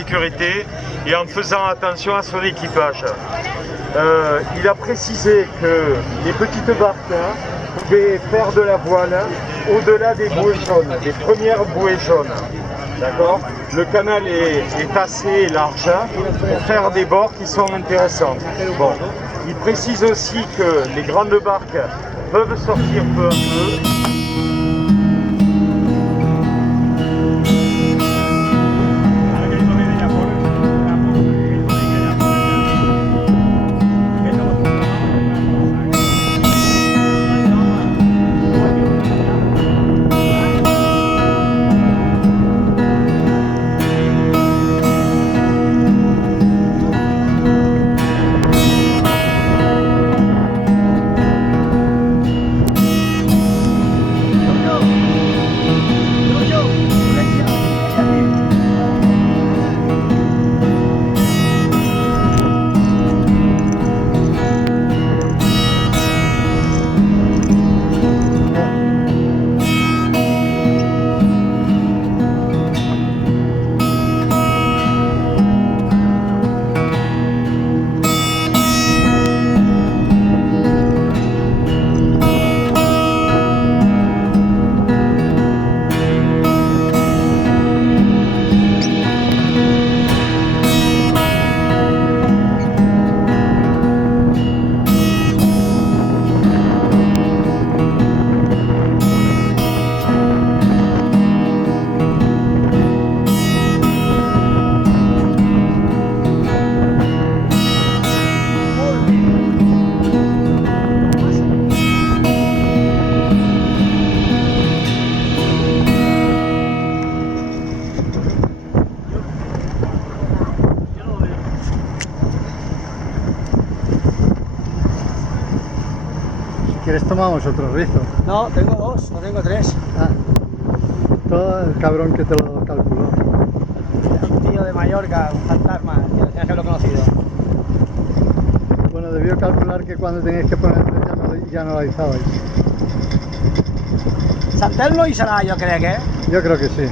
sécurité et en faisant attention à son équipage. Il a précisé que les petites barques pouvaient faire de la voile au-delà des bouées jaunes, des premières bouées jaunes. D'accord ? Le canal est assez large pour faire des bords qui sont intéressants. Bon. Il précise aussi que les grandes barques peuvent sortir peu à peu. ¿Quieres tomamos otro rizo? No, tengo dos, no tengo tres. Ah, todo el cabrón que te lo calculó. Un tío de Mallorca, un fantasma, tío, tienes que haberlo conocido. Bueno, debió calcular que cuando teníais que poner ya no lo avisabais. Santelmo y será, yo creo que. Yo creo que sí.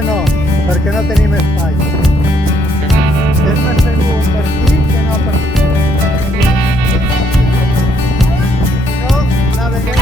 No, perquè no tenim espai. És més segur per aquí que no per aquí. No, naveguem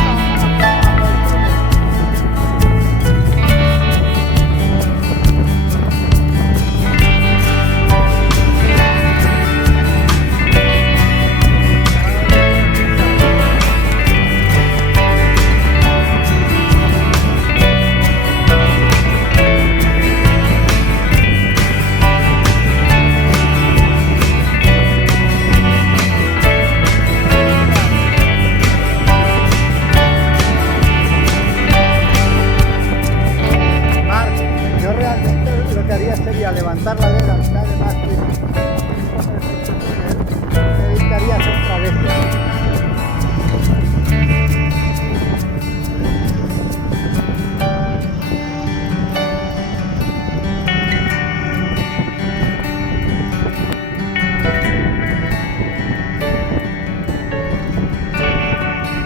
levantar la vela, está de más que necesitaría hacer otra vez.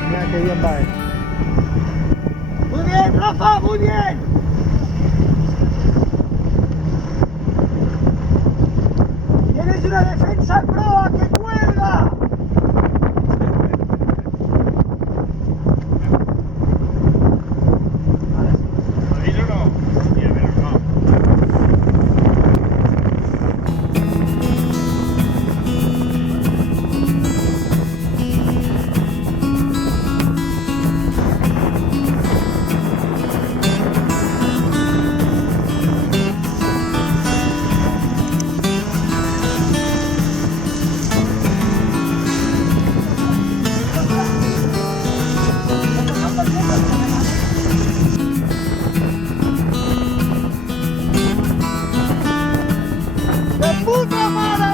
Mira qué bien va. Muy bien, Rafa, muy bien. ¡Tienes una defensa en proa que cuelga! ¿Lo dices o no? ¡De puta madre!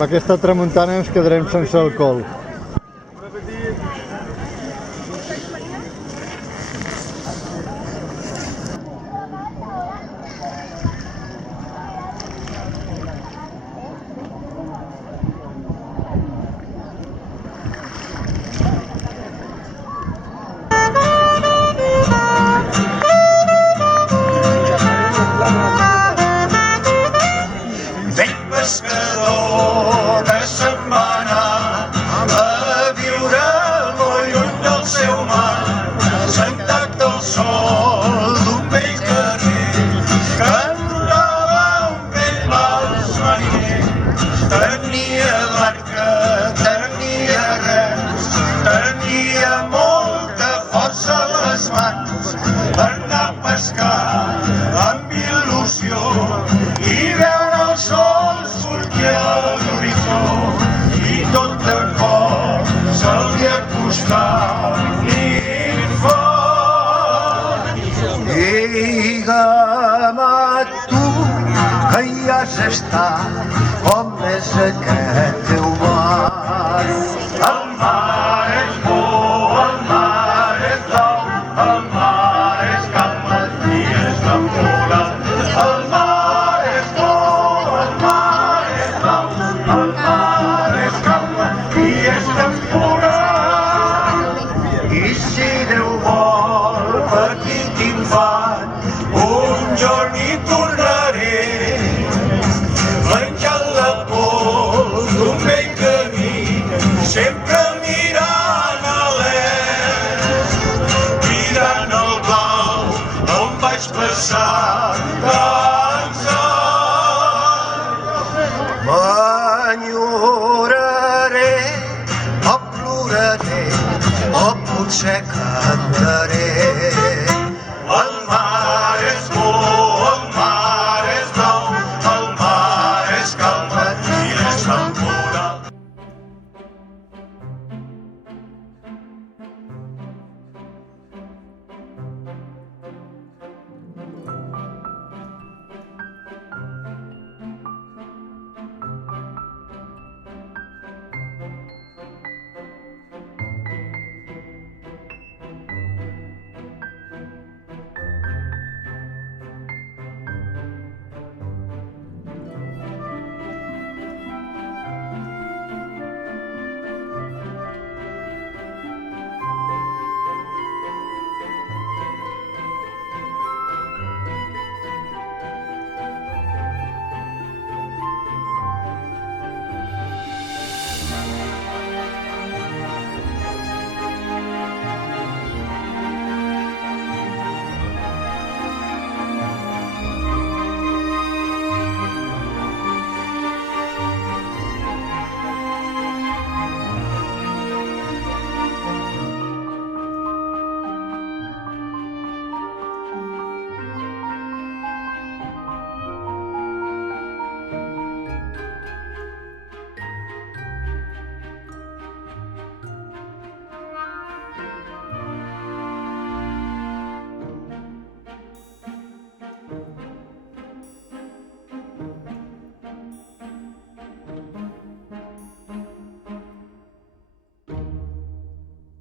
Amb aquesta tramuntana ens quedarem sense alcohol. les mans per anar a pescar amb il·lusió i veure el sol sortir a l'horitzó i tot de cop se li acostava l'infant. Digue'm tu que hi has estat, com és aquest teu mar? El mar és bo, el mar és blau, el mar és calma i és temporal. El mar és bo, el mar és blau, el mar és calma i és temporal. I si Déu vol, petit infant, un jorn hi tornaré, menjant la pols d'un vell camí, sempre mirant a l'est, mirant el blau on vaig passar tants anys. M'enyoraré o ploraré o potser cantaré